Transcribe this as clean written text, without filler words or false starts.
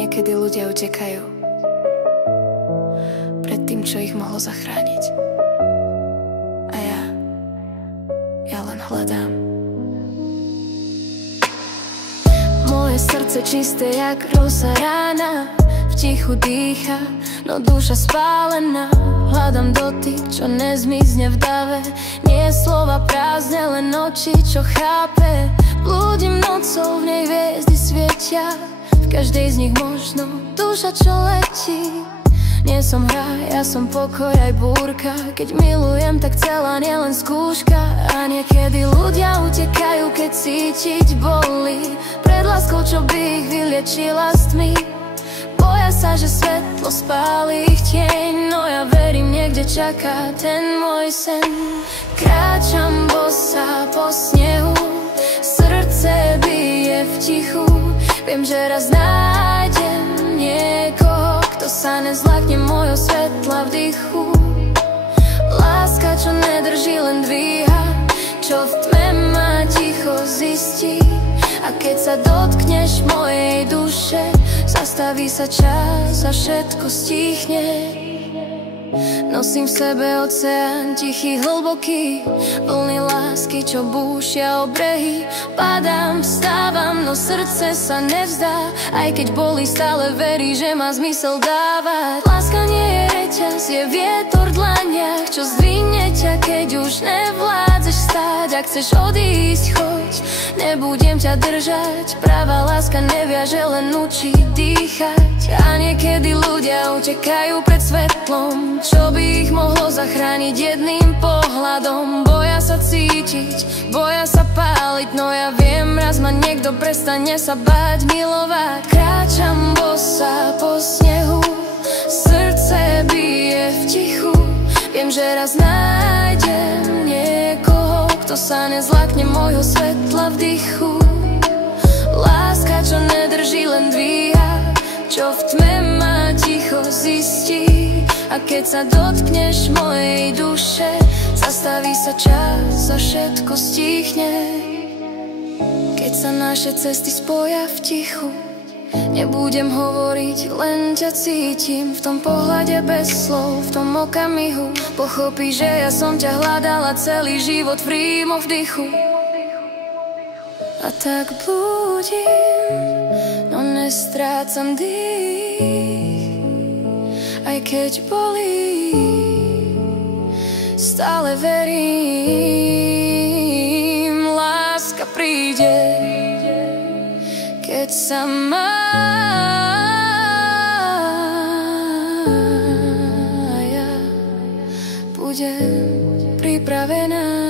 Niekedy ľudia utekajú pred tým, čo ich mohlo zachrániť. A ja len hľadám. Moje srdce čisté jak rosa rána, v tichu dýcha, no duša spálená. Hľadám dotyk, čo nezmizne v dave. Nie slova prázdne, len oči, čo chápe. Blúdim nocou, v nej hviezdy svietia, v každej z nich možno duša, čo letí. Nie som hra, ja som pokoj aj búrka. Keď milujem, tak celá nie len skúška. A niekedy ľudia utekajú, keď cítiť boli, pred láskou, čo by ich vyliečila z tmy. Boja sa, že svetlo spáli ich tieň, no ja verím, niekde čaká ten môj sen. Kráčam bosa po snehu, srdce bije v tichu. Viem, že raz nájdem niekoho, kto sa nezlakne mojho svetla vdychu. Láska, čo nedrží, len dvíha, čo v tme má ticho zistí. A keď sa dotkneš mojej duše, zastaví sa čas a všetko stíchne. Nosím v sebe oceán tichý, hlboký, plný lásky, čo búšia o brehy. Padám, vstávam, no srdce sa nevzdá, aj keď bolí, stále verí, že má zmysel dávať. Láska nie je reťaz, je vietor v dlaniach, čo zdvihne ťa, keď už nevládzeš stáť. Ak chceš odísť, choď, nebudem ťa držať. Pravá láska neviaže, len učí dýchať. A niekedy ľudia utekajú pred svetlom, čo by ich mohlo zachrániť jedným pohľadom. Boja sa cítiť, boja sa páliť, no ja viem, raz ma niekto prestane sa báť milovať. Kráčam bosa po snehu, srdce bije v tichu. Viem, že raz nájdem niekoho, kto sa nezlakne mojho svetla vdychu. Láska, čo nedrží, len dvíha, čo v tme má ticho zistí. A keď sa dotkneš mojej duše, zastaví sa čas a všetko stíchne. Keď sa naše cesty spoja v tichu, nebudem hovoriť, len ťa cítim. V tom pohľade bez slov, v tom okamihu pochopíš, že ja som ťa hľadala celý život v príjmoch vdychu. A tak blúdim, no nestrácam dých. Aj keď bolí, stále verím, láska príde, keď sa má. Ja budem pripravená.